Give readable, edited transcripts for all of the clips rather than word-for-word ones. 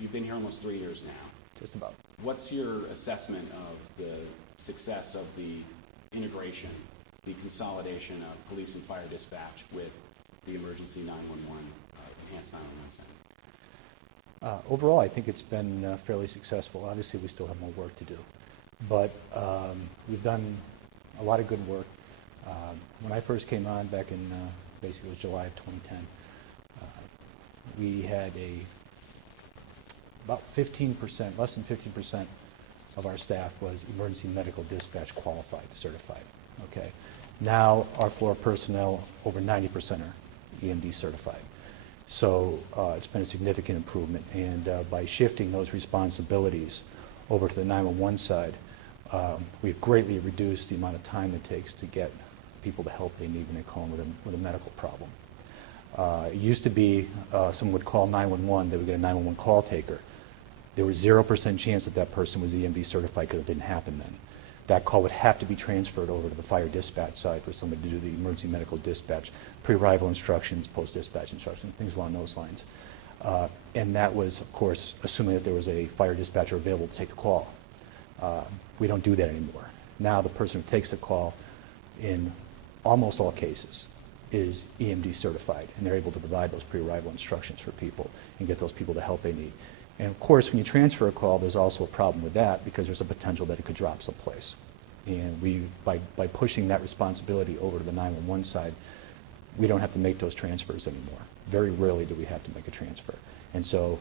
you've been here almost 3 years now. Just about. What's your assessment of the success of the integration, the consolidation of police and fire dispatch with the emergency 911, enhanced 911 center? Overall, I think it's been fairly successful. Obviously, we still have more work to do, but we've done a lot of good work. When I first came on back in basically it was July of 2010, we had about 15%, less than 15% of our staff was emergency medical dispatch qualified, certified. Okay. Now our floor personnel, over 90% are EMD certified. So it's been a significant improvement, and by shifting those responsibilities over to the 911 side, we've greatly reduced the amount of time it takes to get people the help they need when they call in with a medical problem. It used to be someone would call 911, they would get a 911 call taker. There was 0% chance that that person was EMD certified because it didn't happen then. That call would have to be transferred over to the fire dispatch side for somebody to do the emergency medical dispatch, pre-arrival instructions, post-dispatch instructions, things along those lines. And that was, of course, assuming that there was a fire dispatcher available to take the call. We don't do that anymore. Now the person who takes the call, in almost all cases, is EMD certified, and they're able to provide those pre-arrival instructions for people and get those people the help they need. And of course, when you transfer a call, there's also a problem with that because there's a potential that it could drop someplace. And we, by pushing that responsibility over to the 911 side, we don't have to make those transfers anymore. Very rarely do we have to make a transfer. And so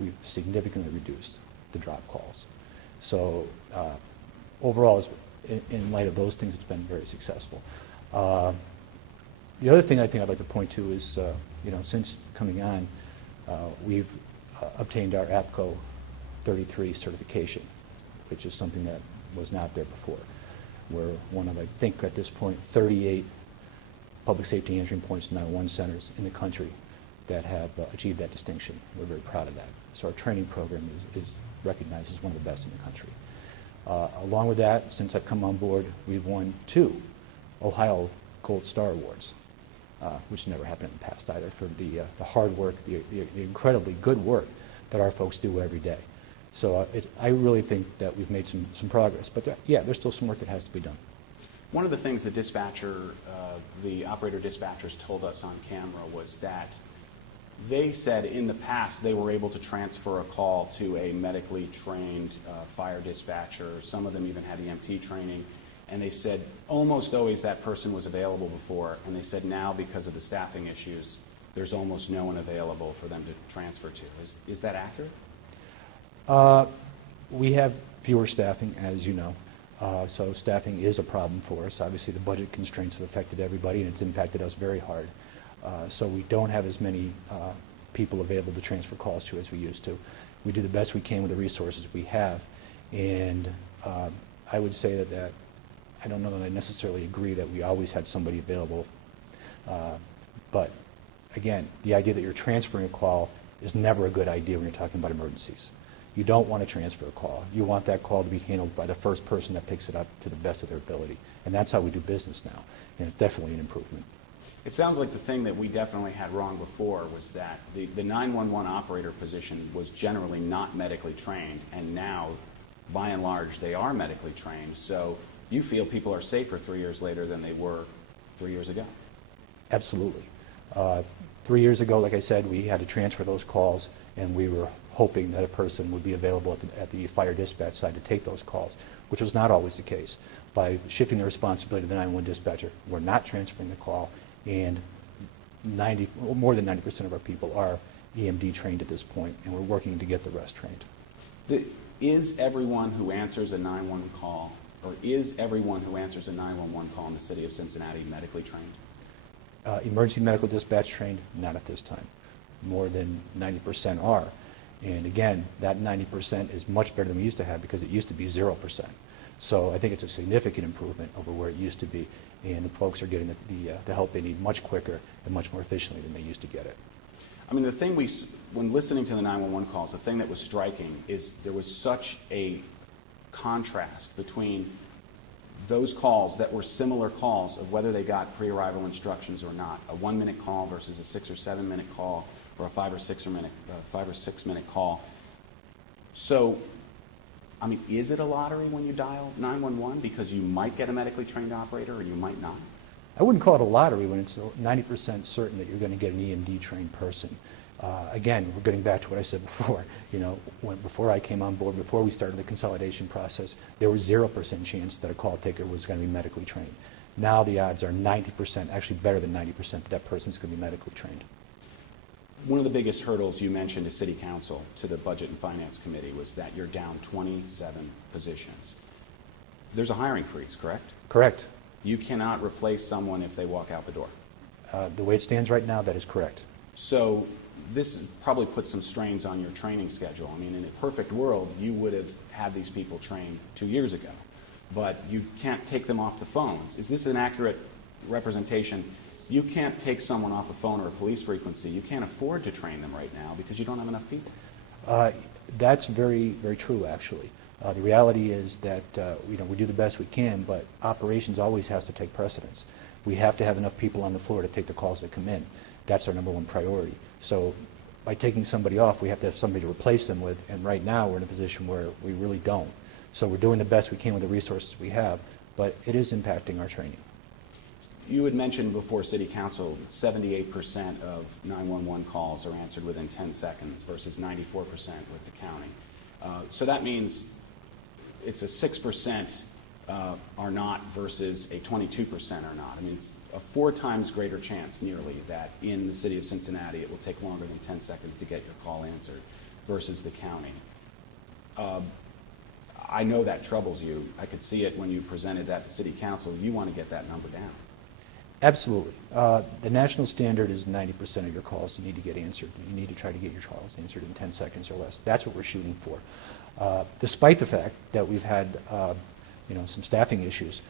we've significantly reduced the drop calls. So overall, in light of those things, it's been very successful. The other thing I think I'd like to point to is, since coming on, we've obtained our APCO 33 certification, which is something that was not there before. We're one of, I think at this point, 38 public safety answering points in 911 centers in the country that have achieved that distinction. We're very proud of that. So our training program is recognized as one of the best in the country. Along with that, since I've come on board, we've won 2 Ohio Gold Star Awards, which never happened in the past either, for the hard work, the incredibly good work that our folks do every day. So I really think that we've made some progress. But yeah, there's still some work that has to be done. One of the things the operator dispatchers told us on camera was that they said in the past they were able to transfer a call to a medically trained fire dispatcher. Some of them even had EMT training. And they said almost always that person was available before. And they said now, because of the staffing issues, there's almost no one available for them to transfer to. Is that accurate? We have fewer staffing, as you know. So staffing is a problem for us. Obviously, the budget constraints have affected everybody, and it's impacted us very hard. So we don't have as many people available to transfer calls to as we used to. We do the best we can with the resources we have. And I would say that I don't know that I necessarily agree that we always had somebody available. But again, the idea that you're transferring a call is never a good idea when you're talking about emergencies. You don't want to transfer a call. You want that call to be handled by the first person that picks it up to the best of their ability. And that's how we do business now. And it's definitely an improvement. It sounds like the thing that we definitely had wrong before was that the 911 operator position was generally not medically trained, and now, by and large, they are medically trained. So you feel people are safer 3 years later than they were 3 years ago? Absolutely. 3 years ago, like I said, we had to transfer those calls, and we were hoping that a person would be available at the fire dispatch side to take those calls, which was not always the case. By shifting the responsibility to the 911 dispatcher, we're not transferring the call, and more than 90% of our people are EMD trained at this point, and we're working to get the rest trained. Is everyone who answers a 911 call, or is everyone who answers a 911 call in the city of Cincinnati medically trained? Emergency medical dispatch trained, not at this time. More than 90% are. And again, that 90% is much better than we used to have, because it used to be 0%. So I think it's a significant improvement over where it used to be, and the folks are getting the help they need much quicker and much more efficiently than they used to get it. I mean, the thing when listening to the 911 calls, the thing that was striking is there was such a contrast between those calls that were similar calls of whether they got pre-arrival instructions or not. A 1-minute call versus a 6 or 7 minute call, or a 5 or 6 minute call. So, I mean, is it a lottery when you dial 911 because you might get a medically trained operator or you might not? I wouldn't call it a lottery when it's 90% certain that you're going to get an EMD trained person. Again, we're getting back to what I said before. Before I came on board, before we started the consolidation process, there was 0% chance that a call taker was going to be medically trained. Now the odds are 90%, actually better than 90%, that that person's going to be medically trained. One of the biggest hurdles you mentioned to City Council, to the Budget and Finance Committee, was that you're down 27 positions. There's a hiring freeze, correct? Correct. You cannot replace someone if they walk out the door. The way it stands right now, that is correct. So this probably puts some strains on your training schedule. I mean, in a perfect world, you would have had these people trained 2 years ago, but you can't take them off the phones. Is this an accurate representation? You can't take someone off a phone or a police frequency. You can't afford to train them right now because you don't have enough people. That's very, very true, actually. The reality is that we do the best we can, but operations always has to take precedence. We have to have enough people on the floor to take the calls that come in. That's our number one priority. So by taking somebody off, we have to have somebody to replace them with, and right now we're in a position where we really don't. So we're doing the best we can with the resources we have, but it is impacting our training. You had mentioned before City Council 78% of 911 calls are answered within 10 seconds versus 94% with the county. So that means it's a 6% are not versus a 22% are not. I mean, it's a 4 times greater chance nearly that in the city of Cincinnati it will take longer than 10 seconds to get your call answered versus the county. I know that troubles you. I could see it when you presented that to City Council. You want to get that number down. Absolutely. The national standard is 90% of your calls you need to get answered. You need to try to get your calls answered in 10 seconds or less. That's what we're shooting for. Despite the fact that we've had some staffing issues,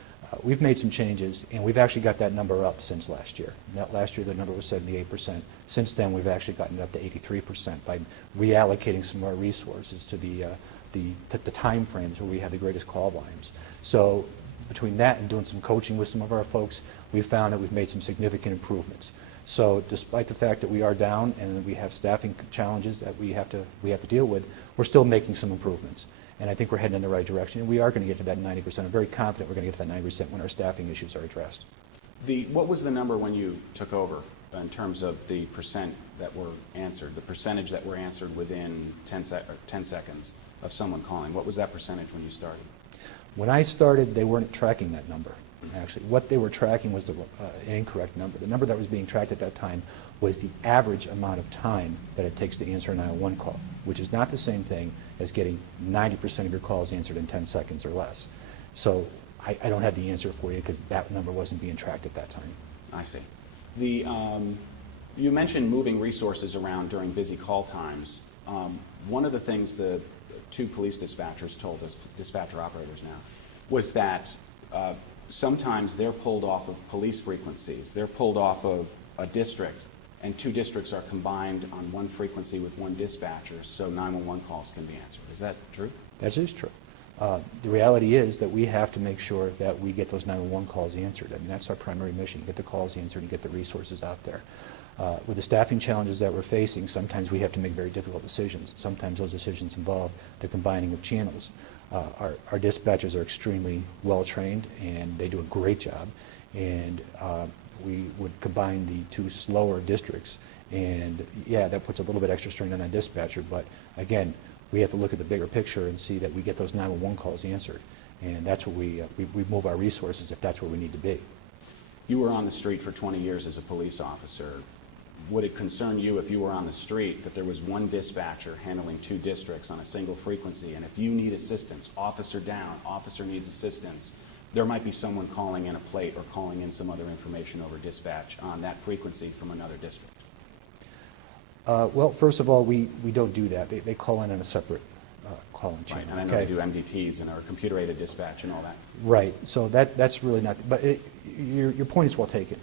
we've made some changes, and we've actually got that number up since last year. Last year the number was 78%. Since then we've actually gotten it up to 83% by reallocating some of our resources to the time frames where we have the greatest call volumes. So between that and doing some coaching with some of our folks, we've found that we've made some significant improvements. So despite the fact that we are down and we have staffing challenges that we have to deal with, we're still making some improvements. And I think we're heading in the right direction, and we are going to get to that 90%. I'm very confident we're going to get to that 90% when our staffing issues are addressed. What was the number when you took over in terms of the percent that were answered, the percentage that were answered within 10 seconds of someone calling? What was that percentage when you started? When I started, they weren't tracking that number, actually. What they were tracking was an incorrect number. The number that was being tracked at that time was the average amount of time that it takes to answer a 911 call, which is not the same thing as getting 90% of your calls answered in 10 seconds or less. So I don't have the answer for you because that number wasn't being tracked at that time. I see. You mentioned moving resources around during busy call times. One of the things the 2 police dispatchers told us, dispatcher operators now, was that sometimes they're pulled off of police frequencies. They're pulled off of a district, and 2 districts are combined on one frequency with one dispatcher, so 911 calls can be answered. Is that true? That is true. The reality is that we have to make sure that we get those 911 calls answered. I mean, that's our primary mission, get the calls answered and get the resources out there. With the staffing challenges that we're facing, sometimes we have to make very difficult decisions. Sometimes those decisions involve the combining of channels. Our dispatchers are extremely well trained and they do a great job, and we would combine the 2 slower districts, and yeah, that puts a little bit extra strain on that dispatcher, but again, we have to look at the bigger picture and see that we get those 911 calls answered, and that's where we move our resources if that's where we need to be. You were on the street for 20 years as a police officer. Would it concern you if you were on the street that there was one dispatcher handling 2 districts on a single frequency, and if you need assistance, officer down, officer needs assistance, there might be someone calling in a plate or calling in some other information over dispatch on that frequency from another district? Well, first of all, we don't do that. They call in on a separate call-in channel. Right, and I know they do MDTs and our computer-aided dispatch and all that. Right, so that's really not, but your point is well taken.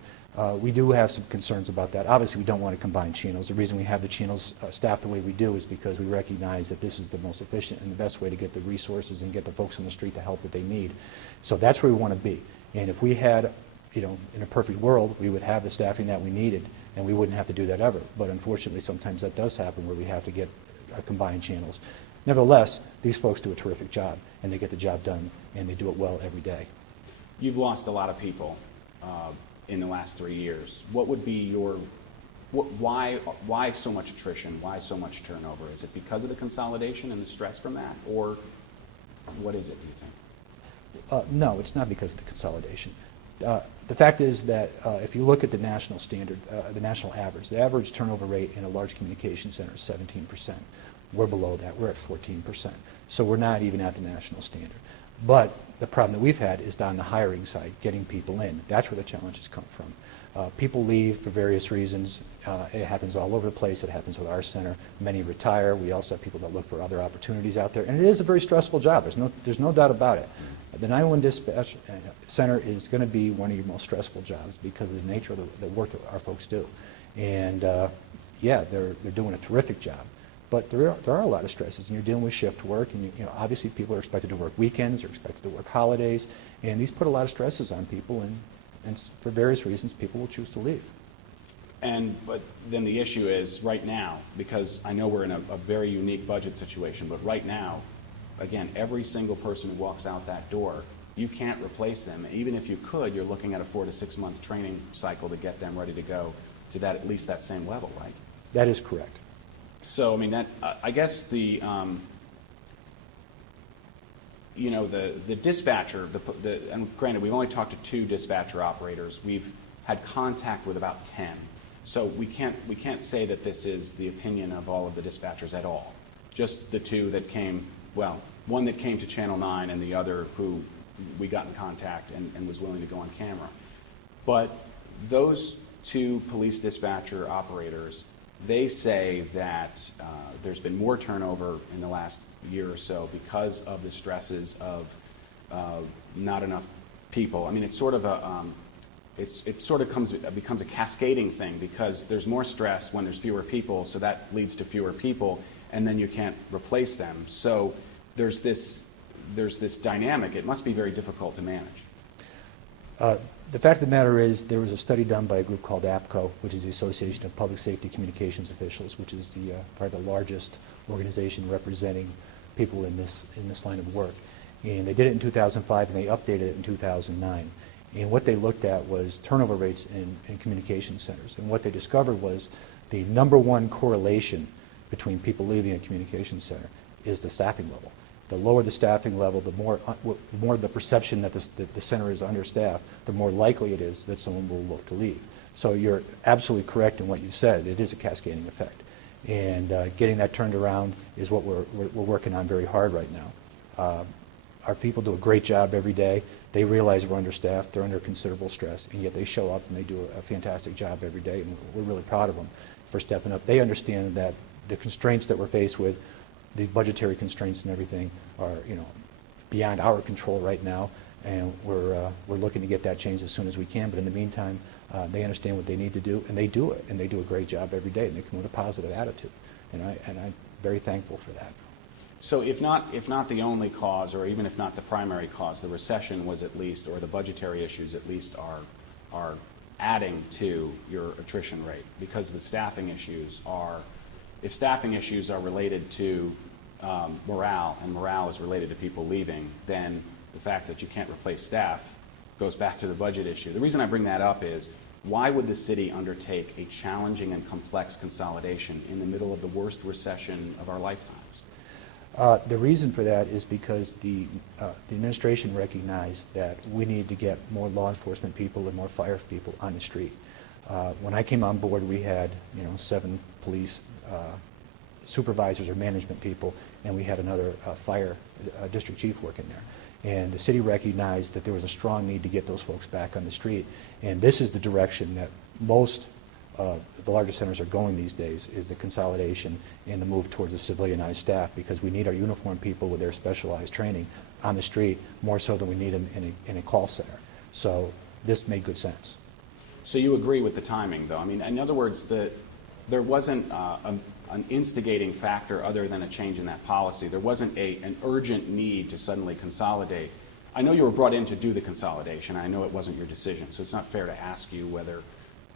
We do have some concerns about that. Obviously, we don't want to combine channels. The reason we have the channels staffed the way we do is because we recognize that this is the most efficient and the best way to get the resources and get the folks on the street the help that they need. So that's where we want to be. And if we had, in a perfect world, we would have the staffing that we needed, and we wouldn't have to do that ever. But unfortunately, sometimes that does happen where we have to get combined channels. Nevertheless, these folks do a terrific job, and they get the job done, and they do it well every day. You've lost a lot of people in the last 3 years. What would be your, why so much attrition? Why so much turnover? Is it because of the consolidation and the stress from that, or what is it, do you think? No, it's not because of the consolidation. The fact is that if you look at the national standard, the national average, the average turnover rate in a large communication center is 17%. We're below that. We're at 14%. So we're not even at the national standard. But the problem that we've had is on the hiring side, getting people in. That's where the challenges come from. People leave for various reasons. It happens all over the place. It happens with our center. Many retire. We also have people that look for other opportunities out there. And it is a very stressful job. There's no doubt about it. The 911 dispatch center is going to be one of your most stressful jobs because of the nature of the work that our folks do. And yeah, they're doing a terrific job. But there are a lot of stresses, and you're dealing with shift work, and you know, obviously people are expected to work weekends, they're expected to work holidays, and these put a lot of stresses on people, and for various reasons, people will choose to leave. But then the issue is right now, because I know we're in a very unique budget situation, but right now, again, every single person who walks out that door, you can't replace them. Even if you could, you're looking at a 4 to 6 month training cycle to get them ready to go to that, at least that same level, right? That is correct. So, I mean, that I guess the you know, the dispatcher, and granted, we've only talked to 2 dispatcher operators. We've had contact with about 10. So we can't say that this is the opinion of all of the dispatchers at all. Just the 2 that came, well, one that came to Channel 9 and the other who we got in contact and was willing to go on camera. But those 2 police dispatcher operators, they say that there's been more turnover in the last year or so because of the stresses of not enough people. I mean, it's sort of a becomes a cascading thing because there's more stress when there's fewer people, so that leads to fewer people, and then you can't replace them. So there's this dynamic. It must be very difficult to manage. The fact of the matter is there was a study done by a group called APCO, which is the Association of Public Safety Communications Officials, which is probably the largest organization representing people in this line of work. And they did it in 2005 and they updated it in 2009. And what they looked at was turnover rates in communication centers. And what they discovered was the #1 correlation between people leaving a communication center is the staffing level. The lower the staffing level, the more the perception that the center is understaffed, the more likely it is that someone will look to leave. So you're absolutely correct in what you said. It is a cascading effect. And getting that turned around is what we're working on very hard right now. Our people do a great job every day. They realize we're understaffed. They're under considerable stress, and yet they show up and they do a fantastic job every day, and we're really proud of them for stepping up. They understand that the constraints that we're faced with, the budgetary constraints and everything, are beyond our control right now, and we're looking to get that changed as soon as we can. But in the meantime, they understand what they need to do, and they do it, and they do a great job every day, and they come with a positive attitude, and I'm very thankful for that. So if not the only cause, or even if not the primary cause, the recession was at least, or the budgetary issues at least are adding to your attrition rate, because the staffing issues are, if staffing issues are related to morale, and morale is related to people leaving, then the fact that you can't replace staff goes back to the budget issue. The reason I bring that up is, why would the city undertake a challenging and complex consolidation in the middle of the worst recession of our lifetimes? The reason for that is because the administration recognized that we need to get more law enforcement people and more fire people on the street. When I came on board, we had 7 police supervisors or management people, and we had another fire district chief working there. And the city recognized that there was a strong need to get those folks back on the street. And this is the direction that most the larger centers are going these days, is the consolidation and the move towards a civilianized staff, because we need our uniformed people with their specialized training on the street more so than we need them in a call center. So this made good sense. So you agree with the timing, though? I mean, in other words, there wasn't an instigating factor other than a change in that policy. There wasn't an urgent need to suddenly consolidate. I know you were brought in to do the consolidation. I know it wasn't your decision, so it's not fair to ask you whether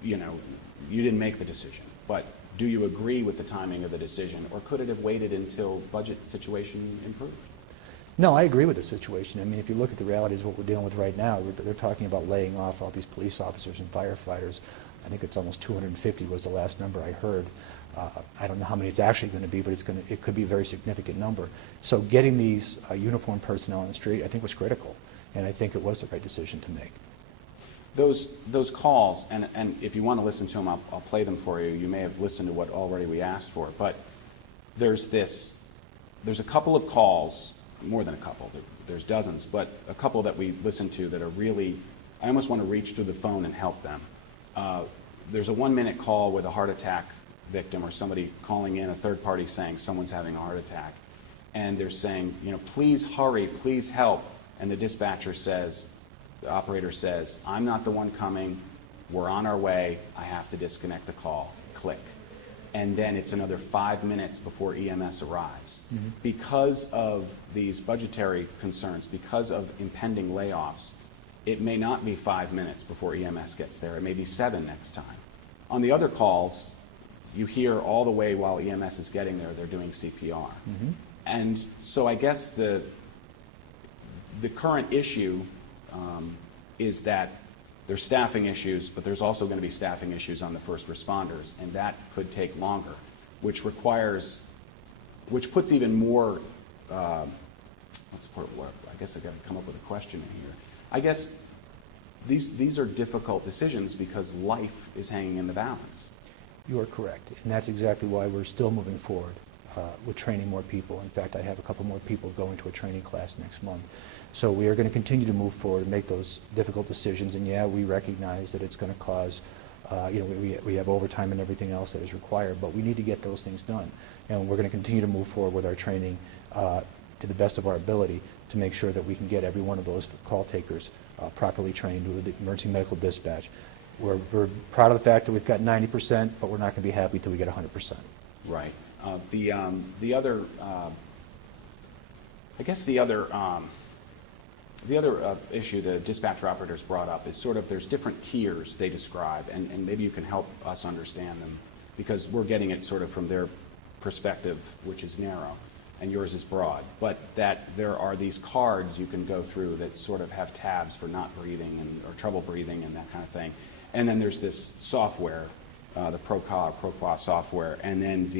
you know, you didn't make the decision, but do you agree with the timing of the decision, or could it have waited until budget situation improved? No, I agree with the situation. I mean, if you look at the realities of what we're dealing with right now, they're talking about laying off all these police officers and firefighters. I think it's almost 250 was the last number I heard. I don't know how many it's actually going to be, but it could be a very significant number. So getting these uniformed personnel on the street, I think, was critical, and I think it was the right decision to make. Those calls, and if you want to listen to them, I'll play them for you. You may have listened to what already we asked for, but there's a couple of calls, more than a couple, there's dozens, but a couple that we listened to that are really, I almost want to reach through the phone and help them. There's a 1-minute call with a heart attack victim or somebody calling in, a third party saying someone's having a heart attack, and they're saying, you know, please hurry, please help, and the dispatcher says, the operator says, I'm not the one coming, we're on our way, I have to disconnect the call, click. And then it's another 5 minutes before EMS arrives. Mm-hmm. Because of these budgetary concerns, because of impending layoffs, it may not be 5 minutes before EMS gets there, it may be 7 next time. On the other calls, you hear all the way while EMS is getting there, they're doing CPR. Mm-hmm. And so I guess the current issue is that there's staffing issues, but there's also going to be staffing issues on the first responders, and that could take longer, which puts even more, I guess I've got to come up with a question in here. I guess these are difficult decisions because life is hanging in the balance. You are correct, and that's exactly why we're still moving forward with training more people. In fact, I have a couple more people going to a training class next month. So we are going to continue to move forward and make those difficult decisions, and yeah, we recognize that it's going to cause, we have overtime and everything else that is required, but we need to get those things done. And we're going to continue to move forward with our training to the best of our ability to make sure that we can get every one of those call takers properly trained with the emergency medical dispatch. We're proud of the fact that we've got 90%, but we're not going to be happy till we get 100%. Right. The other issue the dispatcher operators brought up is sort of there's different tiers they describe, and maybe you can help us understand them, because we're getting it sort of from their perspective, which is narrow, and yours is broad, but that there are these cards you can go through that sort of have tabs for not breathing or trouble breathing and that kind of thing. And then there's this software, the ProQA software, and then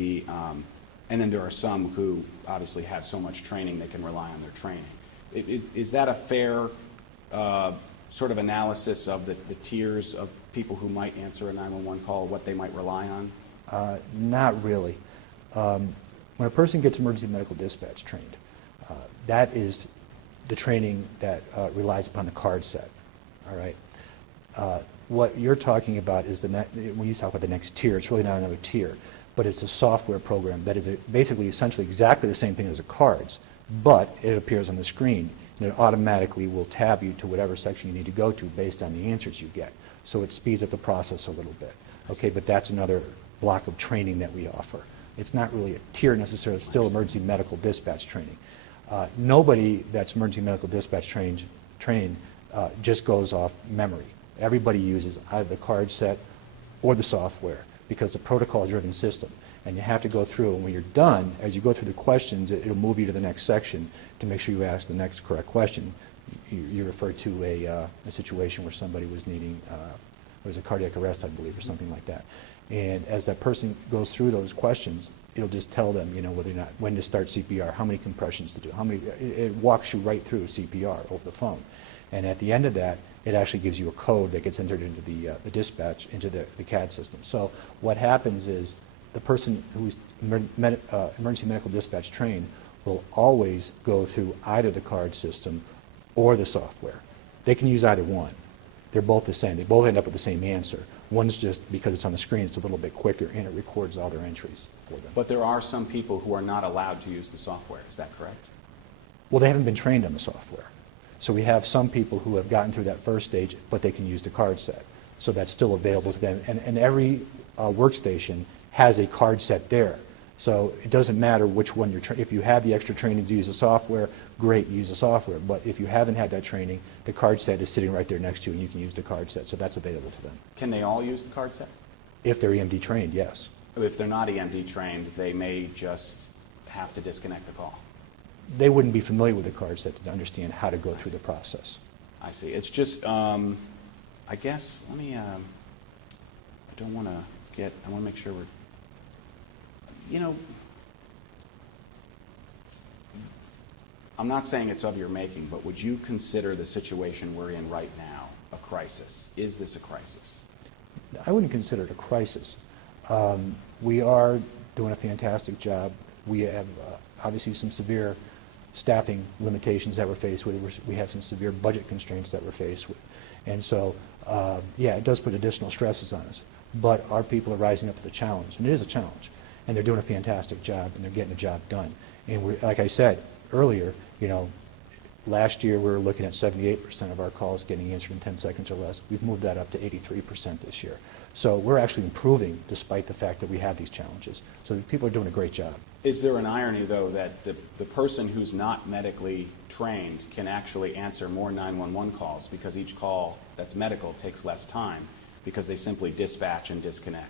there are some who obviously have so much training they can rely on their training. Is that a fair sort of analysis of the tiers of people who might answer a 911 call, what they might rely on? Not really. When a person gets emergency medical dispatch trained, that is the training that relies upon the card set, all right? What you're talking about is when you talk about the next tier, it's really not another tier, but it's a software program that is basically essentially exactly the same thing as the cards, but it appears on the screen, and it automatically will tab you to whatever section you need to go to based on the answers you get. So it speeds up the process a little bit. Okay, but that's another block of training that we offer. It's not really a tier necessarily, it's still emergency medical dispatch training. Nobody that's emergency medical dispatch trained just goes off memory. Everybody uses either the card set or the software because the protocol-driven system. And you have to go through, and when you're done, as you go through the questions, it'll move you to the next section to make sure you ask the next correct question. You refer to a situation where somebody was needing, it was a cardiac arrest, I believe, or something like that. And as that person goes through those questions, it'll just tell them, whether or not, when to start CPR, how many compressions to do, it walks you right through CPR over the phone. And at the end of that, it actually gives you a code that gets entered into the dispatch, into the CAD system. So what happens is the person who's emergency medical dispatch trained will always go through either the card system or the software. They can use either one. They're both the same. They both end up with the same answer. One's just, because it's on the screen, it's a little bit quicker, and it records all their entries for them. But there are some people who are not allowed to use the software. Is that correct? Well, they haven't been trained on the software. So we have some people who have gotten through that first stage, but they can use the card set. So that's still available to them. And every workstation has a card set there. So it doesn't matter which one if you have the extra training to use the software, great, use the software. But if you haven't had that training, the card set is sitting right there next to you, and you can use the card set. So that's available to them. Can they all use the card set? If they're EMD trained, yes. If they're not EMD trained, they may just have to disconnect the call. They wouldn't be familiar with the card set to understand how to go through the process. I see. It's just, I guess, let me, I don't want to I want to make sure we're, I'm not saying it's of your making, but would you consider the situation we're in right now a crisis? Is this a crisis? I wouldn't consider it a crisis. We are doing a fantastic job. We have obviously some severe staffing limitations that we're faced with. We have some severe budget constraints that we're faced with. And so, yeah, it does put additional stresses on us. But our people are rising up to the challenge, and it is a challenge. And they're doing a fantastic job, and they're getting the job done. And we're, like I said earlier, last year we were looking at 78% of our calls getting answered in 10 seconds or less. We've moved that up to 83% this year. So we're actually improving despite the fact that we have these challenges. So people are doing a great job. Is there an irony, though, that the person who's not medically trained can actually answer more 911 calls because each call that's medical takes less time because they simply dispatch and disconnect?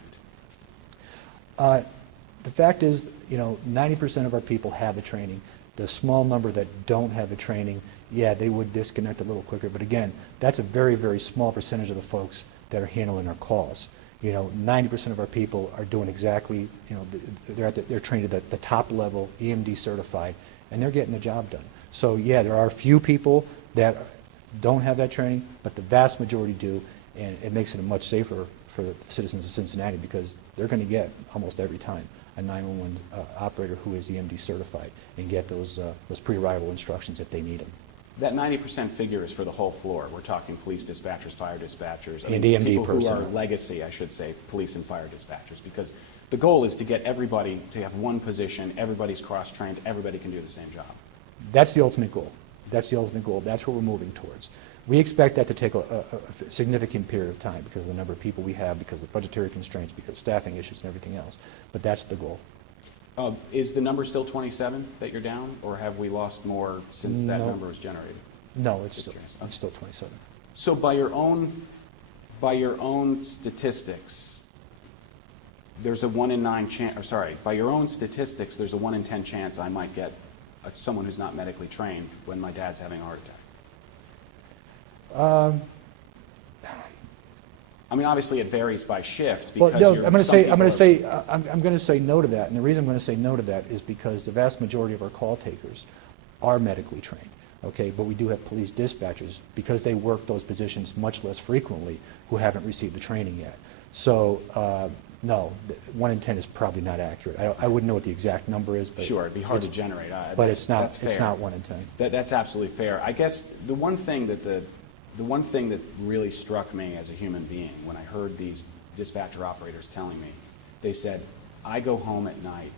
The fact is, 90% of our people have the training. The small number that don't have the training, yeah, they would disconnect a little quicker. But again, that's a very, very small percentage of the folks that are handling our calls. 90% of our people are doing exactly, they're trained at the top level, EMD certified, and they're getting the job done. So yeah, there are a few people that don't have that training, but the vast majority do, and it makes it much safer for the citizens of Cincinnati because they're going to get almost every time a 911 operator who is EMD certified and get those pre-arrival instructions if they need them. That 90% figure is for the whole floor. We're talking police dispatchers, fire dispatchers. And EMD people personnel. who are legacy, I should say, police and fire dispatchers, because the goal is to get everybody to have one position, everybody's cross-trained, everybody can do the same job. That's the ultimate goal. That's the ultimate goal. That's what we're moving towards. We expect that to take a significant period of time because of the number of people we have, because of budgetary constraints, because of staffing issues and everything else. But that's the goal. Is the number still 27 that you're down, or have we lost more since that number was generated? No, it's still 27. So by your own statistics, there's a 1 in 9 chance, or sorry, by your own statistics, there's a 1 in 10 chance I might get someone who's not medically trained when my dad's having a heart attack. I mean, obviously it varies by shift because well, no, I'm going to say no to that, and the reason I'm going to say no to that is because the vast majority of our call takers are medically trained. Okay, but we do have police dispatchers because they work those positions much less frequently who haven't received the training yet. So no, 1 in 10 is probably not accurate. I wouldn't know what the exact number is, but sure, it'd be hard to generate. But it's not 1 in 10. That's absolutely fair. I guess the one thing that really struck me as a human being when I heard these dispatcher operators telling me, they said, I go home at night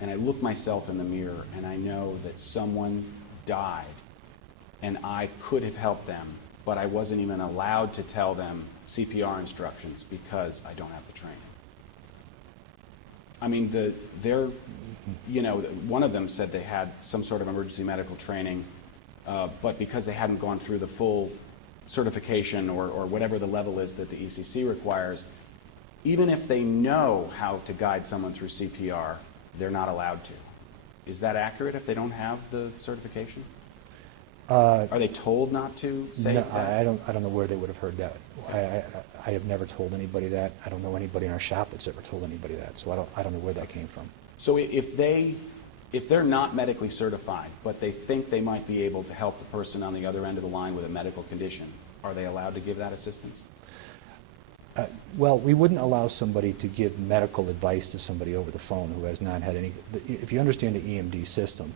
and I look myself in the mirror and I know that someone died and I could have helped them, but I wasn't even allowed to tell them CPR instructions because I don't have the training. I mean, one of them said they had some sort of emergency medical training, but because they hadn't gone through the full certification or whatever the level is that the ECC requires, even if they know how to guide someone through CPR, they're not allowed to. Is that accurate if they don't have the certification? Are they told not to say no, that? I don't know where they would have heard that. I have never told anybody that. I don't know anybody in our shop that's ever told anybody that, so I don't know where that came from. So if they're not medically certified, but they think they might be able to help the person on the other end of the line with a medical condition, are they allowed to give that assistance? Well, we wouldn't allow somebody to give medical advice to somebody over the phone who has not had any. If you understand the EMD system,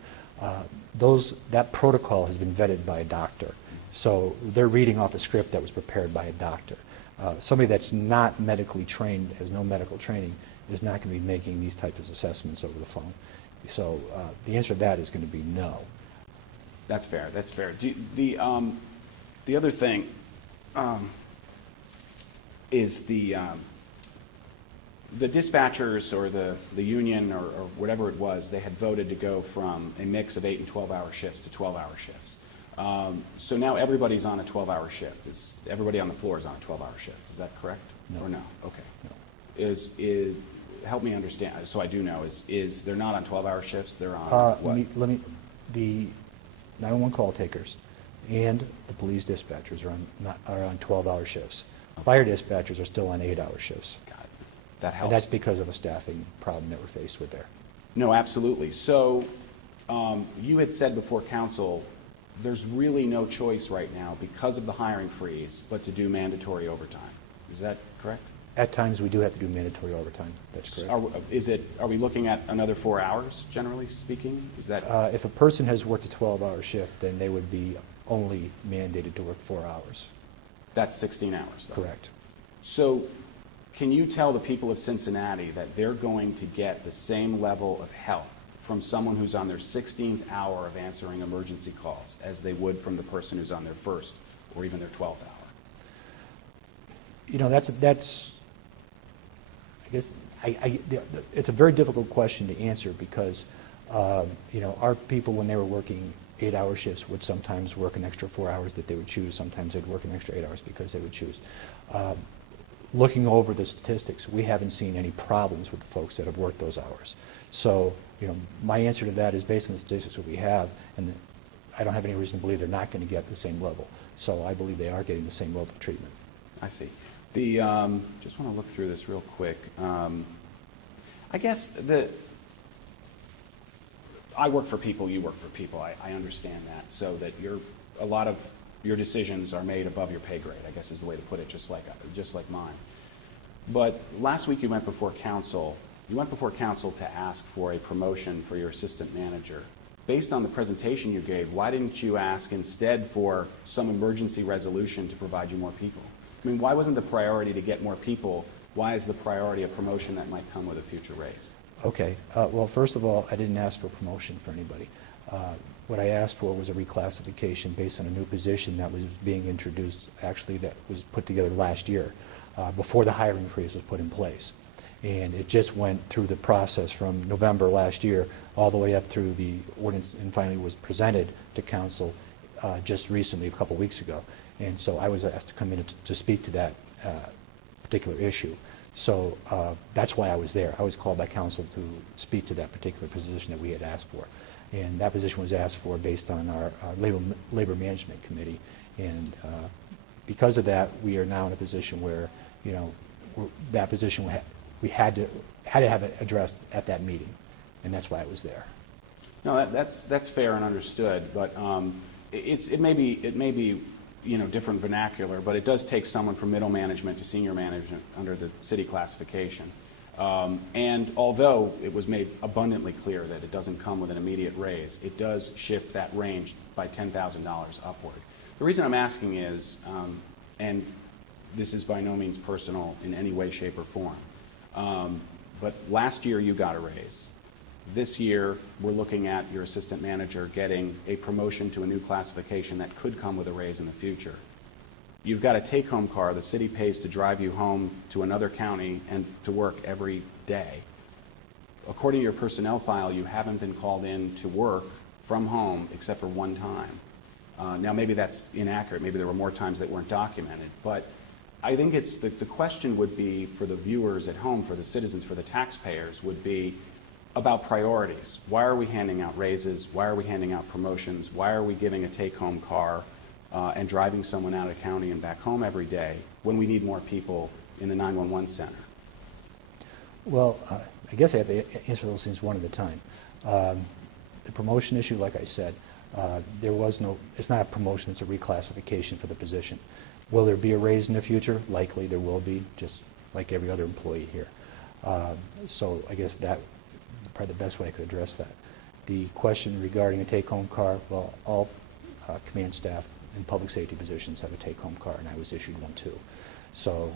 that protocol has been vetted by a doctor. So they're reading off a script that was prepared by a doctor. Somebody that's not medically trained, has no medical training, is not going to be making these types of assessments over the phone. So the answer to that is going to be no. That's fair. That's fair. The other thing is the dispatchers or the union or whatever it was, they had voted to go from a mix of 8 and 12-hour shifts to 12-hour shifts. So now everybody's on a 12-hour shift. Everybody on the floor is on a 12-hour shift. Is that correct? No. Or no? Okay. No. Help me understand, so I do know, is they're not on 12-hour shifts, they're on what? The 911 call takers and the police dispatchers are on 12-hour shifts. Fire dispatchers are still on 8-hour shifts. Got it. That helps. And that's because of a staffing problem that we're faced with there. No, absolutely. So you had said before council, there's really no choice right now because of the hiring freeze, but to do mandatory overtime. Is that correct? At times, we do have to do mandatory overtime. That's correct. Are we looking at another 4 hours, generally speaking? Is that? If a person has worked a 12-hour shift, then they would be only mandated to work 4 hours. That's 16 hours, though. Correct. So can you tell the people of Cincinnati that they're going to get the same level of help from someone who's on their 16th hour of answering emergency calls as they would from the person who's on their first or even their 12th hour? You know, that's I guess it's a very difficult question to answer because, you know, our people, when they were working 8-hour shifts, would sometimes work an extra 4 hours that they would choose. Sometimes they'd work an extra 8 hours because they would choose. Looking over the statistics, we haven't seen any problems with the folks that have worked those hours. So, you know, my answer to that is based on the statistics that we have, and I don't have any reason to believe they're not going to get the same level. So I believe they are getting the same level of treatment. I see. Just want to look through this real quick. I guess I work for people, you work for people. I understand that. So that a lot of your decisions are made above your pay grade, I guess is the way to put it, just like mine. But last week you went before council. You went before council to ask for a promotion for your assistant manager. Based on the presentation you gave, why didn't you ask instead for some emergency resolution to provide you more people? I mean, why wasn't the priority to get more people? Why is the priority a promotion that might come with a future raise? Okay. Well, first of all, I didn't ask for promotion for anybody. What I asked for was a reclassification based on a new position that was being introduced, actually, that was put together last year, before the hiring freeze was put in place. And it just went through the process from November last year all the way up through the ordinance and finally was presented to council just recently, a couple weeks ago. And so I was asked to come in to speak to that particular issue. So that's why I was there. I was called by council to speak to that particular position that we had asked for. And that position was asked for based on our labor management committee. And because of that, we are now in a position where, you know, that position we had to have it addressed at that meeting. And that's why I was there. No, that's fair and understood. But it may be you know, different vernacular, but it does take someone from middle management to senior management under the city classification. And although it was made abundantly clear that it doesn't come with an immediate raise, it does shift that range by $10,000 upward. The reason I'm asking is, and this is by no means personal in any way, shape, or form, but last year you got a raise. This year, we're looking at your assistant manager getting a promotion to a new classification that could come with a raise in the future. You've got a take-home car the city pays to drive you home to another county and to work every day. According to your personnel file, you haven't been called in to work from home except for one time. Now, maybe that's inaccurate. Maybe there were more times that weren't documented. But I think it's the question would be for the viewers at home, for the citizens, for the taxpayers, would be about priorities. Why are we handing out raises? Why are we handing out promotions? Why are we giving a take-home car and driving someone out of county and back home every day when we need more people in the 911 center? Well, I guess I have to answer those things one at a time. The promotion issue, like I said, it's not a promotion, it's a reclassification for the position. Will there be a raise in the future? Likely there will be, just like every other employee here. So I guess that probably the best way I could address that. The question regarding a take-home car, well, all command staff in public safety positions have a take-home car, and I was issued one too. So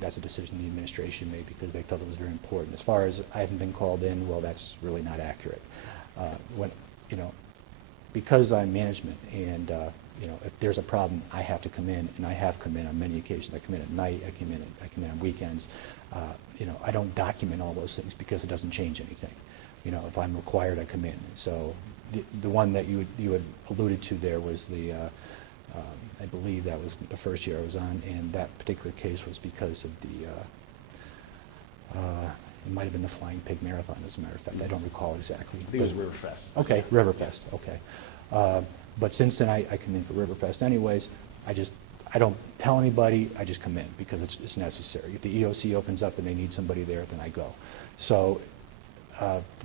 that's a decision the administration made because they felt it was very important. As far as I haven't been called in, well, that's really not accurate. When, you know, because I'm management and, if there's a problem, I have to come in, and I have come in on many occasions. I come in at night, I come in on weekends. I don't document all those things because it doesn't change anything. If I'm required, I come in. So the one that you had alluded to there was I believe that was the first year I was on, and that particular case was because of it might have been the Flying Pig Marathon, as a matter of fact. I don't recall exactly. I think it was Riverfest. Okay, Riverfest, okay. But since then, I come in for Riverfest anyways. I don't tell anybody, I just come in because it's necessary. If the EOC opens up and they need somebody there, then I go. So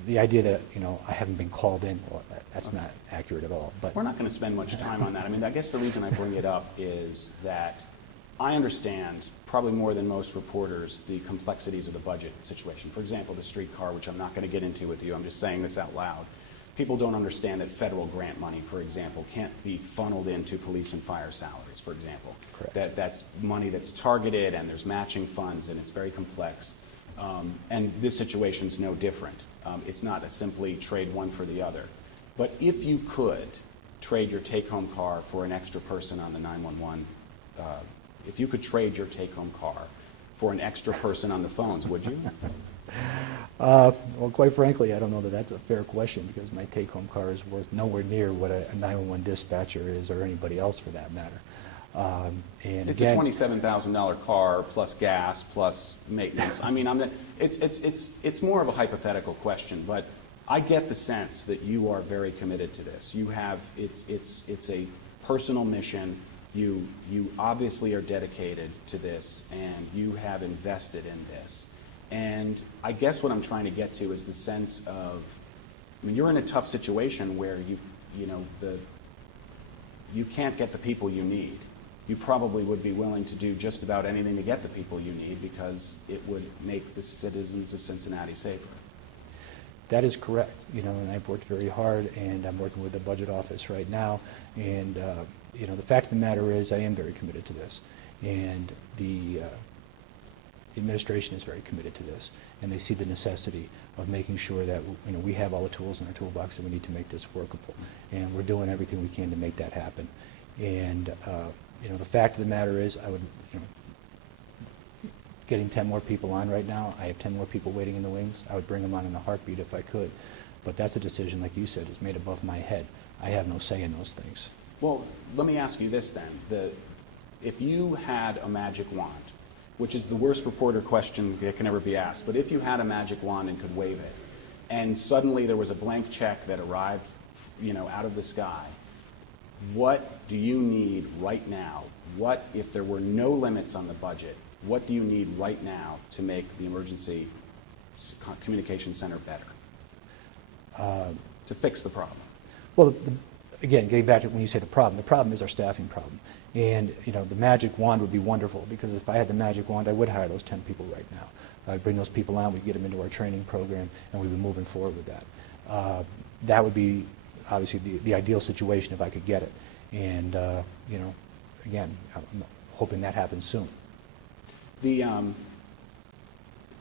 the idea that, I haven't been called in, well, that's not accurate at all. But we're not going to spend much time on that. I mean, I guess the reason I bring it up is that I understand, probably more than most reporters, the complexities of the budget situation. For example, the streetcar, which I'm not going to get into with you, I'm just saying this out loud. People don't understand that federal grant money, for example, can't be funneled into police and fire salaries, for example. Correct. That's money that's targeted, and there's matching funds, and it's very complex. And this situation's no different. It's not a simply trade one for the other. But if you could trade your take-home car for an extra person on the 911, if you could trade your take-home car for an extra person on the phones, would you? Well, quite frankly, I don't know that that's a fair question because my take-home car is worth nowhere near what a 911 dispatcher is, or anybody else for that matter. And it's again, a $27,000 car plus gas plus maintenance. I mean, it's more of a hypothetical question, but I get the sense that you are very committed to this. You have it's a personal mission. You obviously are dedicated to this, and you have invested in this. And I guess what I'm trying to get to is the sense of, I mean, you're in a tough situation where you can't get the people you need. You probably would be willing to do just about anything to get the people you need because it would make the citizens of Cincinnati safer. that is correct. And I've worked very hard, and I'm working with the budget office right now. And the fact of the matter is, I am very committed to this, and the administration is very committed to this, and they see the necessity of making sure that we have all the tools in our toolbox that we need to make this workable, and we're doing everything we can to make that happen. And the fact of the matter is, I would getting 10 more people on right now. I have 10 more people waiting in the wings. I would bring them on in a heartbeat if I could, but that's a decision, like you said, is made above my head. I have no say in those things. Well, let me ask you this then. If you had a magic wand, which is the worst reporter question that can ever be asked, but if you had a magic wand and could wave it, and suddenly there was a blank check that arrived, out of the sky, what do you need right now? What, if there were no limits on the budget, what do you need right now to make the emergency communication center better? To fix the problem? Well, again, getting back to when you say the problem is our staffing problem. And, the magic wand would be wonderful, because if I had the magic wand, I would hire those 10 people right now. I'd bring those people on, we'd get them into our training program, and we'd be moving forward with that. That would be, obviously, the ideal situation if I could get it. And, again, I'm hoping that happens soon.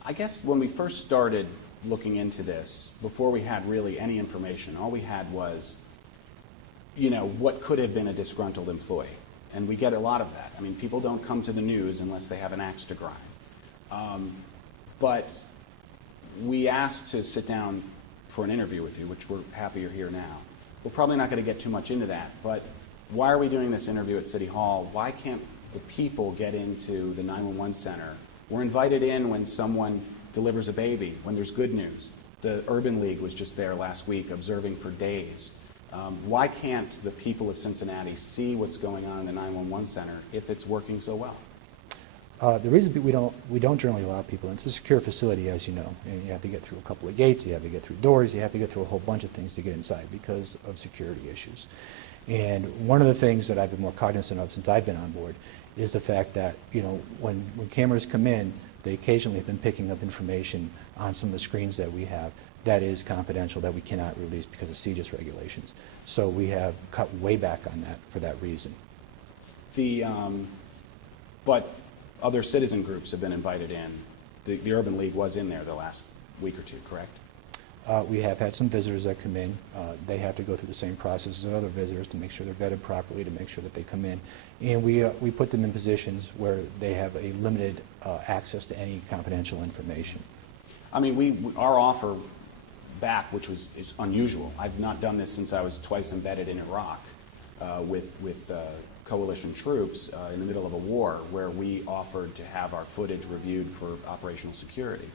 I guess when we first started looking into this, before we had really any information, all we had was, what could have been a disgruntled employee. And we get a lot of that. I mean, people don't come to the news unless they have an axe to grind. But we asked to sit down for an interview with you, which we're happy you're here now. We're probably not going to get too much into that, but why are we doing this interview at City Hall? Why can't the people get into the 911 center? We're invited in when someone delivers a baby, when there's good news. The Urban League was just there last week observing for days. Why can't the people of Cincinnati see what's going on in the 911 center if it's working so well? The reason we don't generally allow people in, it's a secure facility, as you know, and you have to get through a couple of gates, you have to get through doors, you have to get through a whole bunch of things to get inside because of security issues. And one of the things that I've been more cognizant of since I've been on board is the fact that, when cameras come in, they occasionally have been picking up information on some of the screens that we have that is confidential, that we cannot release because of CJIS regulations. So we have cut way back on that for that reason. But other citizen groups have been invited in. The Urban League was in there the last week or two, correct? We have had some visitors that come in. They have to go through the same process as other visitors to make sure they're vetted properly, to make sure that they come in. And we put them in positions where they have a limited access to any confidential information. I mean, our offer back, which is unusual. I've not done this since I was twice embedded in Iraq with coalition troops in the middle of a war, where we offered to have our footage reviewed for operational security.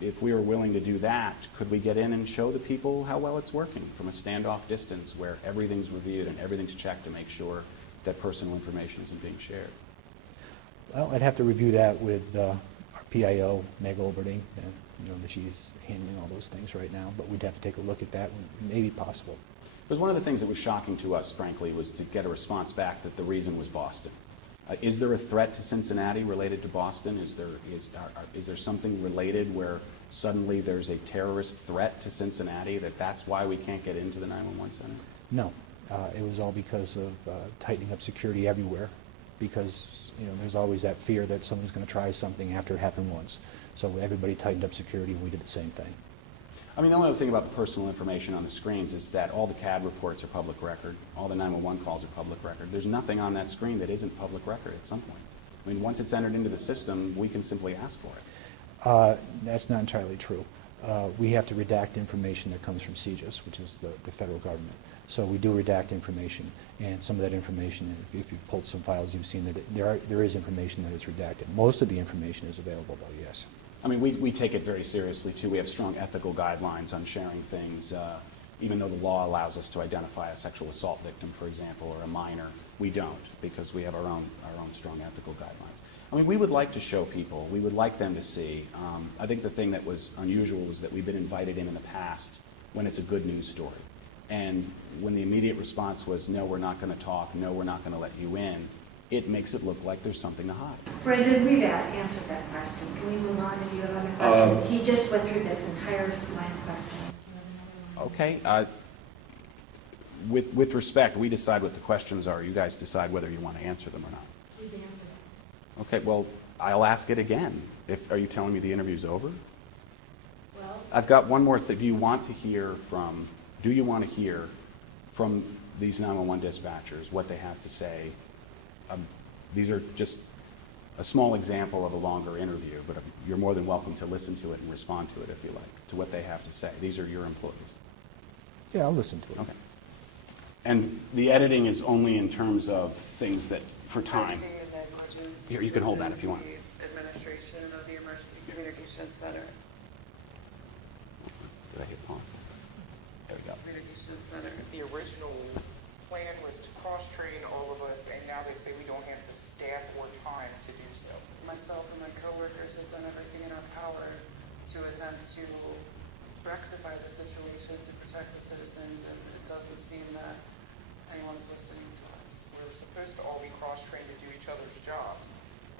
If we were willing to do that, could we get in and show the people how well it's working from a standoff distance where everything's reviewed and everything's checked to make sure that personal information isn't being shared? Well, I'd have to review that with our PIO, Meg Olberding. She's handling all those things right now, but we'd have to take a look at that. It may be possible. Because one of the things that was shocking to us, frankly, was to get a response back that the reason was Boston. Is there a threat to Cincinnati related to Boston? Is there something related where suddenly there's a terrorist threat to Cincinnati that's why we can't get into the 911 center? No. It was all because of tightening up security everywhere, because there's always that fear that someone's going to try something after it happened once. So everybody tightened up security, and we did the same thing. I mean, the only other thing about the personal information on the screens is that all the CAD reports are public record. All the 911 calls are public record. There's nothing on that screen that isn't public record at some point. I mean, once it's entered into the system, we can simply ask for it. That's not entirely true. We have to redact information that comes from CJIS, which is the federal government. So we do redact information, and some of that information, if you've pulled some files, you've seen that there is information that is redacted. Most of the information is available, though, yes. I mean, we take it very seriously, too. We have strong ethical guidelines on sharing things. Even though the law allows us to identify a sexual assault victim, for example, or a minor, we don't, because we have our own strong ethical guidelines. I mean, we would like to show people. We would like them to see. I think the thing that was unusual was that we've been invited in the past when it's a good news story. And when the immediate response was, no, we're not going to talk, no, we're not going to let you in, it makes it look like there's something to hide. Brendan, we've answered that question. Can we move on if you have other questions? He just went through this entire line of questioning. Okay. With respect, we decide what the questions are. You guys decide whether you want to answer them or not. Please answer them. Okay, well, I'll ask it again. Are you telling me the interview's over? Well, I've got one more thing. Do you want to hear from these 911 dispatchers what they have to say? These are just a small example of a longer interview, but you're more than welcome to listen to it and respond to it if you like, to what they have to say. These are your employees. Yeah, I'll listen to it. Okay. And the editing is only in terms of things that, for time. Here, you can hold that if you want. Administration of the Emergency Communications Center. Did I hit pause? There we go. Communications Center. The original plan was to cross-train all of us, and now they say we don't have the staff or time to do so. Myself and my coworkers have done everything in our power to attempt to rectify the situation, to protect the citizens, and it doesn't seem that anyone's listening to us. We were supposed to all be cross-trained to do each other's jobs,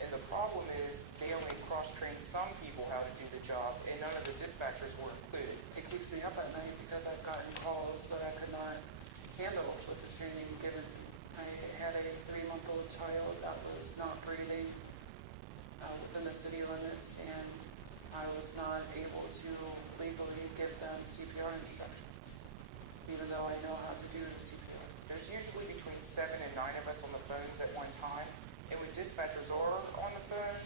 and the problem is they only cross-trained some people how to do the job, and none of the dispatchers were included. It keeps me up at night because I've gotten calls that I could not handle with the training given to me. I had a 3-month-old child that was not breathing within the city limits, and I was not able to legally give them CPR instructions, even though I know how to do CPR. There's usually between 7 and 9 of us on the phones at one time, and when dispatchers are on the phone,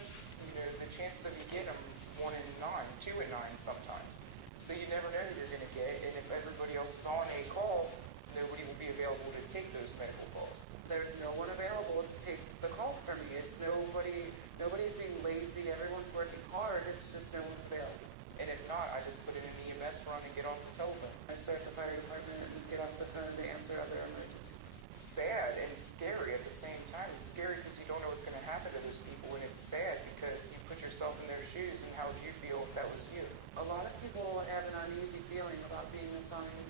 the chances of you getting them 1 in 9, 2 in 9 sometimes. So you never know who you're going to get, and if everybody else is on a call, nobody will be available to take those medical calls. There's no one available to take the call for me. It's nobody's being lazy, everyone's working hard, it's just no one's available. And if not, I just put it in the EMS run and get off the telephone. I start the fire department and get off the phone to answer other emergencies. It's sad and scary at the same time. It's scary because you don't know what's going to happen to those people, and it's sad because you put yourself in their shoes, and how would you feel if that was you? A lot of people have an uneasy feeling about being assigned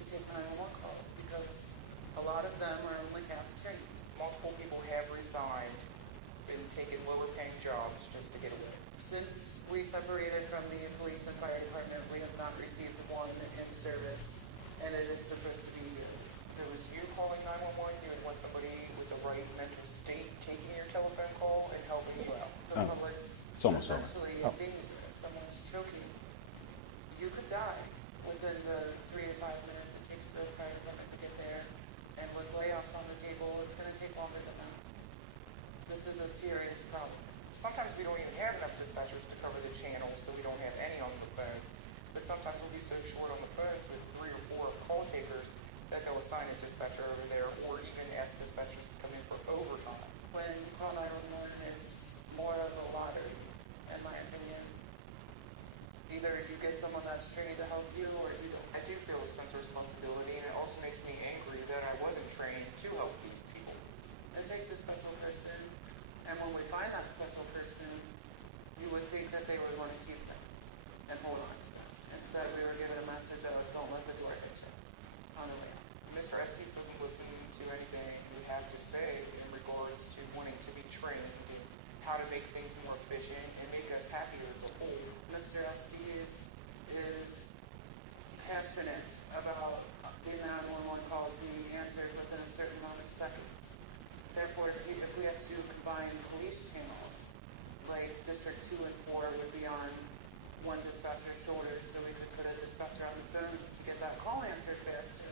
to take 911 calls because a lot of them are only half trained. Multiple people have resigned and taken lower paying jobs just to get away. Since we separated from the police and fire department, we have not received one in service, and it is supposed to be you. It was you calling 911, you would want somebody with the right mental state taking your telephone call and helping you out. The public's it's almost over. essentially in danger. If someone's choking, you could die within the 3 to 5 minutes it takes for the fire department to get there. And with layoffs on the table, it's gonna take longer than that. This is a serious problem. Sometimes we don't even have enough dispatchers to cover the channels, so we don't have any on the phones. But sometimes we'll be so short on the phones with 3 or 4 call takers that they'll assign a dispatcher over there, or even ask dispatchers to come in for overtime. When you call 911, it's more of a lottery, in my opinion. Either you get someone that's trained to help you, or you don't. I do feel a sense of responsibility, and it also makes me angry that I wasn't trained to help these people. It takes a special person, and when we find that special person, you would think that they would want to keep them and hold on to them. Instead, we were given a message of, don't let the door hit you on the way out. Mr. Estes doesn't listen to anything we have to say in regards to wanting to be trained and how to make things more efficient and make us happier as a whole. Mr. Estes is passionate about the 911 calls being answered within a certain amount of seconds. Therefore, if we have to combine police channels, like District 2 and 4 would be on one dispatcher's shoulders, so we could put a dispatcher on the phones to get that call answered faster.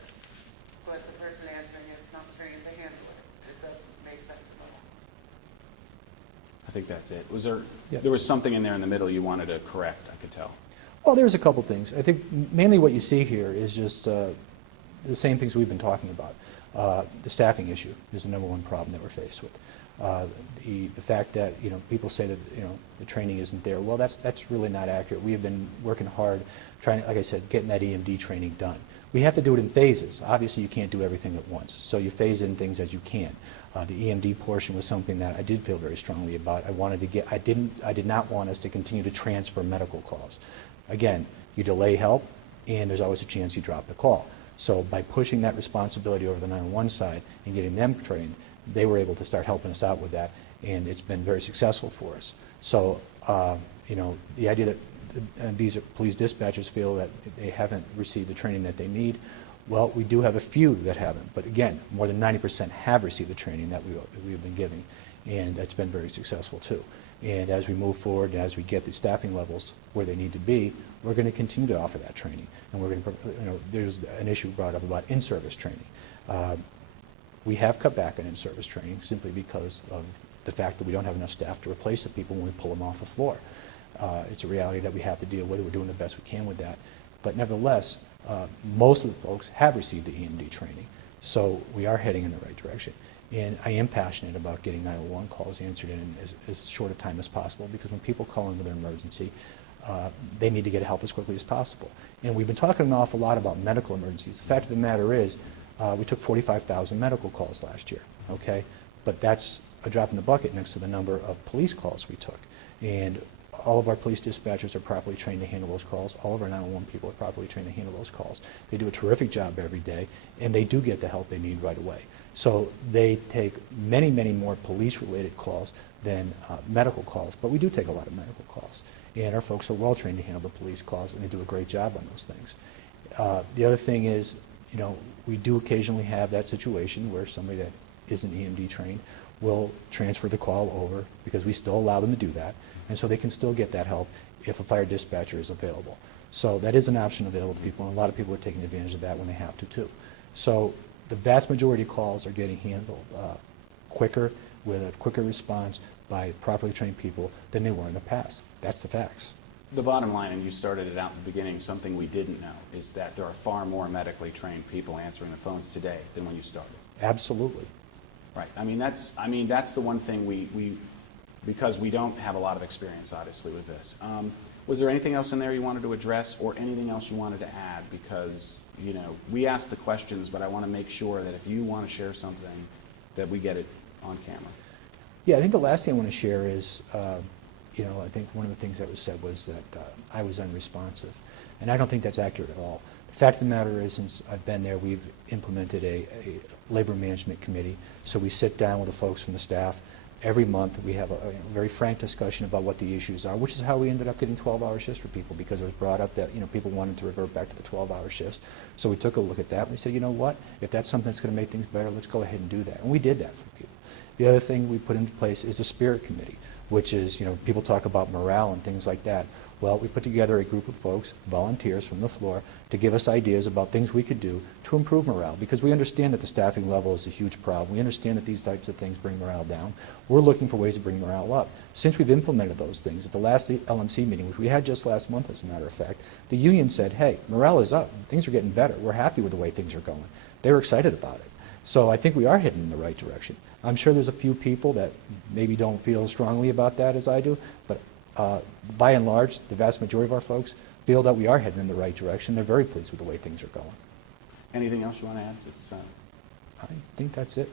But the person answering it's not trained to handle it. It doesn't make sense at all. I think that's it. Was there, Yeah. there was something in there in the middle you wanted to correct, I could tell. Well, there's a couple things. I think mainly what you see here is just the same things we've been talking about. The staffing issue is the number one problem that we're faced with. The fact that people say that the training isn't there. Well, that's really not accurate. We have been working hard, trying to, like I said, getting that EMD training done. We have to do it in phases. Obviously, you can't do everything at once, so you phase in things as you can. The EMD portion was something that I did feel very strongly about. I did not want us to continue to transfer medical calls. Again, you delay help, and there's always a chance you drop the call. So by pushing that responsibility over the 911 side and getting them trained, they were able to start helping us out with that, and it's been very successful for us. So, the idea that these police dispatchers feel that they haven't received the training that they need, well, we do have a few that haven't. But again, more than 90% have received the training that we've been giving, and that's been very successful too. And as we move forward, and as we get the staffing levels where they need to be, we're going to continue to offer that training. And we're going to, there's an issue brought up about in-service training. We have cut back on in-service training simply because of the fact that we don't have enough staff to replace the people when we pull them off the floor. It's a reality that we have to deal with. We're doing the best we can with that. But nevertheless, most of the folks have received the EMD training, so we are heading in the right direction. And I am passionate about getting 911 calls answered in as short a time as possible, because when people call in with an emergency, they need to get help as quickly as possible. And we've been talking an awful lot about medical emergencies. The fact of the matter is, we took 45,000 medical calls last year, okay? But that's a drop in the bucket next to the number of police calls we took. And all of our police dispatchers are properly trained to handle those calls. All of our 911 people are properly trained to handle those calls. They do a terrific job every day, and they do get the help they need right away. So they take many, many more police-related calls than medical calls, but we do take a lot of medical calls. And our folks are well trained to handle the police calls, and they do a great job on those things. The other thing is, we do occasionally have that situation where somebody that isn't EMD trained will transfer the call over, because we still allow them to do that, and so they can still get that help if a fire dispatcher is available. So that is an option available to people, and a lot of people are taking advantage of that when they have to too. So the vast majority of calls are getting handled quicker, with a quicker response by properly trained people than they were in the past. That's the facts. The bottom line, and you started it out at the beginning, something we didn't know is that there are far more medically trained people answering the phones today than when you started. Absolutely. Right. I mean, that's the one thing we because we don't have a lot of experience, obviously, with this. Was there anything else in there you wanted to address, or anything else you wanted to add? Because, we asked the questions, but I want to make sure that if you want to share something, that we get it on camera. Yeah, I think the last thing I want to share is, I think one of the things that was said was that I was unresponsive. And I don't think that's accurate at all. The fact of the matter is, since I've been there, we've implemented a labor management committee. So we sit down with the folks from the staff. Every month we have a very frank discussion about what the issues are, which is how we ended up getting 12-hour shifts for people, because it was brought up that people wanted to revert back to the 12-hour shifts. So we took a look at that and we said, you know what, if that's something that's going to make things better, let's go ahead and do that. And we did that for people. The other thing we put into place is a spirit committee, which is, people talk about morale and things like that. Well, we put together a group of folks, volunteers from the floor, to give us ideas about things we could do to improve morale, because we understand that the staffing level is a huge problem. We understand that these types of things bring morale down. We're looking for ways to bring morale up. Since we've implemented those things, at the last LMC meeting, which we had just last month, as a matter of fact, the union said, hey, morale is up. Things are getting better. We're happy with the way things are going. They were excited about it. So I think we are heading in the right direction. I'm sure there's a few people that maybe don't feel strongly about that as I do, but by and large, the vast majority of our folks feel that we are heading in the right direction. They're very pleased with the way things are going. Anything else you want to add? I think that's it.